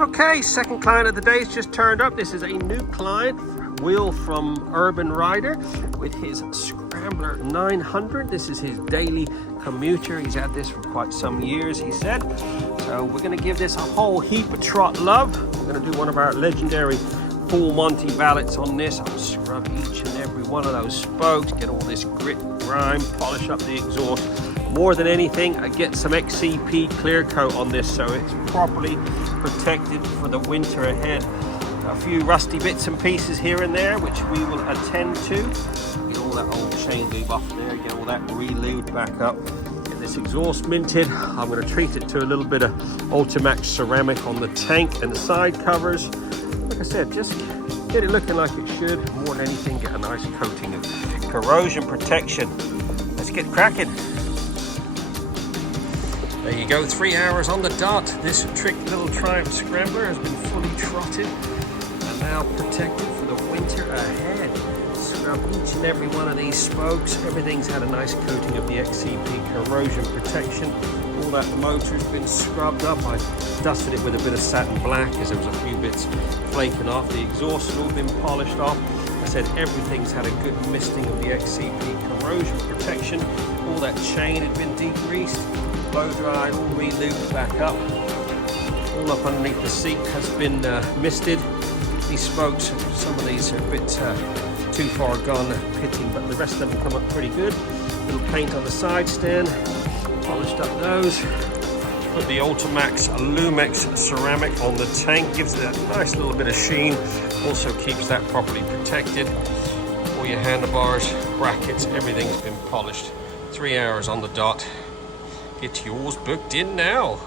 Okay, second client of the day has just turned up. This is a new client, Will from Urban Rider, with his Scrambler 900. This is his daily commuter. He's had this for quite some years, he said. So we're going to give this a whole heap of trot love. We're going to do one of our legendary full Monty valets on this. I'll scrub each and every one of those spokes, get all this grit, grime, polish up the exhaust. More than anything, I get some XCP clear coat on this so it's properly protected for the winter ahead. A few rusty bits and pieces here and there, which we will attend to. Get all that old chain lube off there, get all that re-lubed back up. Get this exhaust minted. I'm going to treat it to a little bit of Ultimax ceramic on the tank and the side covers. Like I said, just get it looking like it should. More than anything, get a nice coating of corrosion protection. Let's get cracking. There you go, 3 hours on the dot. This trick little Triumph Scrambler has been fully trotted and now protected for the winter ahead. Scrub each and every one of these spokes. Everything's had a nice coating of the XCP corrosion protection. All that motor's been scrubbed up. I dusted it with a bit of satin black as there was a few bits flaking off. The exhaust has all been polished off. I said everything's had a good misting of the XCP corrosion protection. All that chain had been degreased, blow dried, all re-lubed back up. All up underneath the seat has been misted. These spokes, some of these are a bit too far gone pitting, but the rest of them come up pretty good. Little paint on the side stand, polished up those. Put the Ultimax Lumex ceramic on the tank, gives it a nice little bit of sheen. Also keeps that properly protected. All your handlebars, brackets, everything's been polished. 3 hours on the dot. Get yours booked in now.